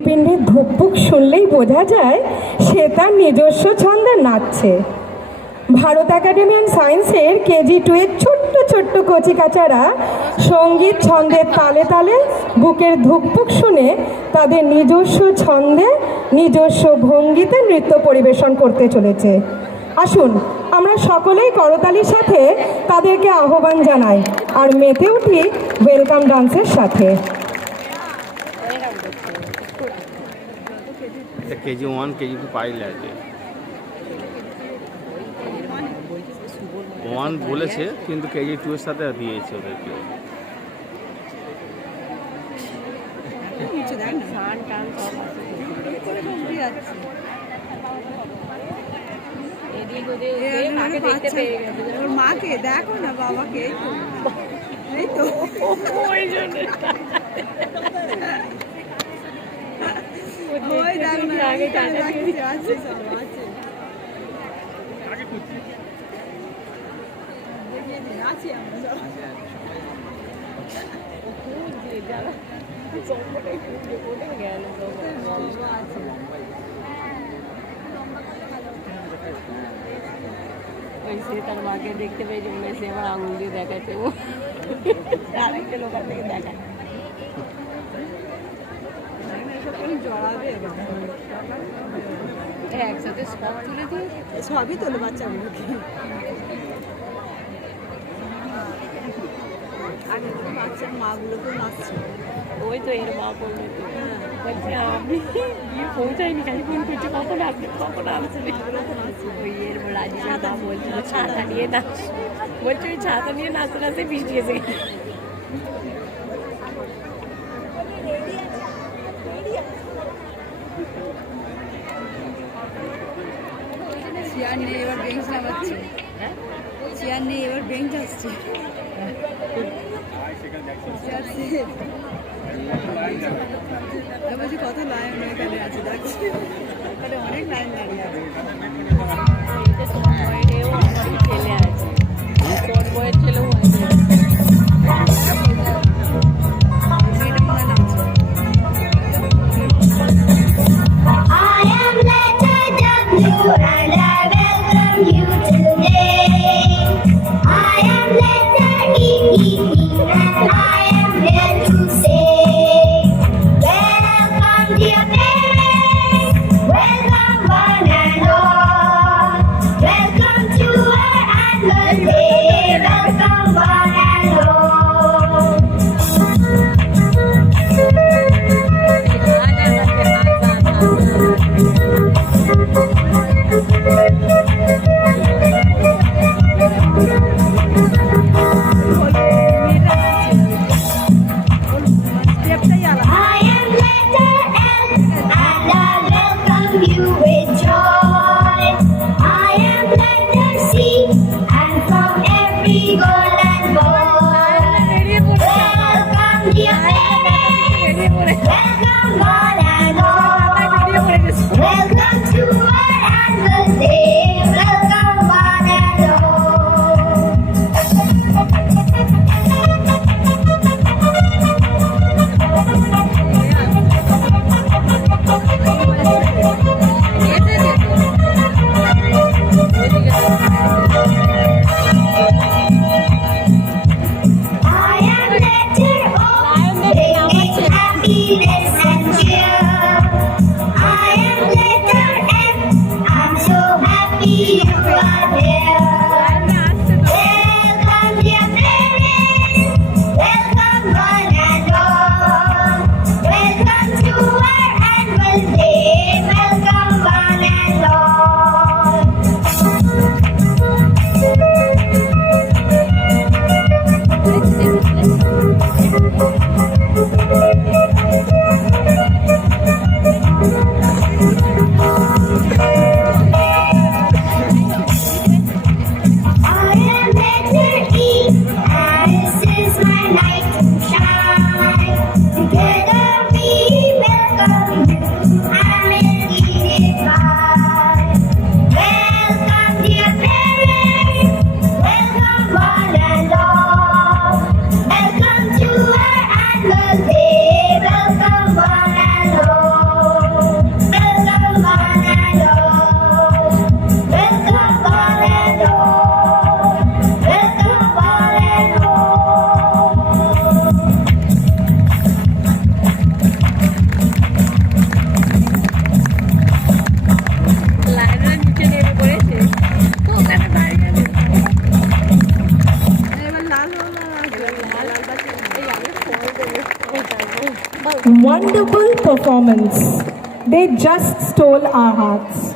পিণ্ডের ধুকপুক শুনলেই বোঝা যায় সে তার নিজস্ব ছন্দে নাচছে। ভারত একাডেমি অ্যান্ড সায়েন্সের KG2 এর ছোট্ট ছোট্ট কচিকাচারা সঙ্গীত ছন্দের তালে তালে বুকের ধুকপুক শুনে তাদের নিজস্ব ছন্দে নিজস্ব ভঙ্গিতে নৃত্য পরিবেশন করতে চলেছে। আসুন আমরা সকলেই করতালির সাথে তাদেরকে আহ্বান জানাই আর মেতে উঠি ওয়েলকাম ডান্সের সাথে। KG1 KG2 পাইলে আছে 1 বলেছে কিন্তু KG2 এর সাথে দিয়েছে ওদেরকে। মাকে দেখো না, বাবাকে এই তো ওই জন্য ওই দেখ না আগে আছে সব আছে আছি আমরা সব যারা সে তার মাকে দেখতে পেয়েছে মনে হয় সে আমার আঙুল দিয়ে দেখাচ্ছে, ও আরেকটা লোক থেকে দেখায় জড়াবে একসাথে সব তুলে দিয়ে সবই তোলো বাচ্চাগুলোকে। আগে তো বাচ্চার মাগুলোকেও নাচছে, ওই তো এর মা বললো তো বলছে আমি গিয়ে পৌঁছাইনি, খালি ফোন করছে কখন আসবে কখন আসবে। ওই এর রাজীবের মা বলছিল ছাতা নিয়ে নাচ, বলছে ওই ছাতা নিয়ে নাচতে নাচতে বৃষ্টি এসে গেছে। চেয়ার নেই এবার বেঞ্চ নামাচ্ছে, চেয়ার নেই এবার বেঞ্চ আসছে। বলছি কত লাইন এখানে আছে, দেখছি এখানে অনেক লাইন দাঁড়িয়ে আছে। ছেলে আছে, বয়ের ছেলেও আছে। performance. They just stole our hearts.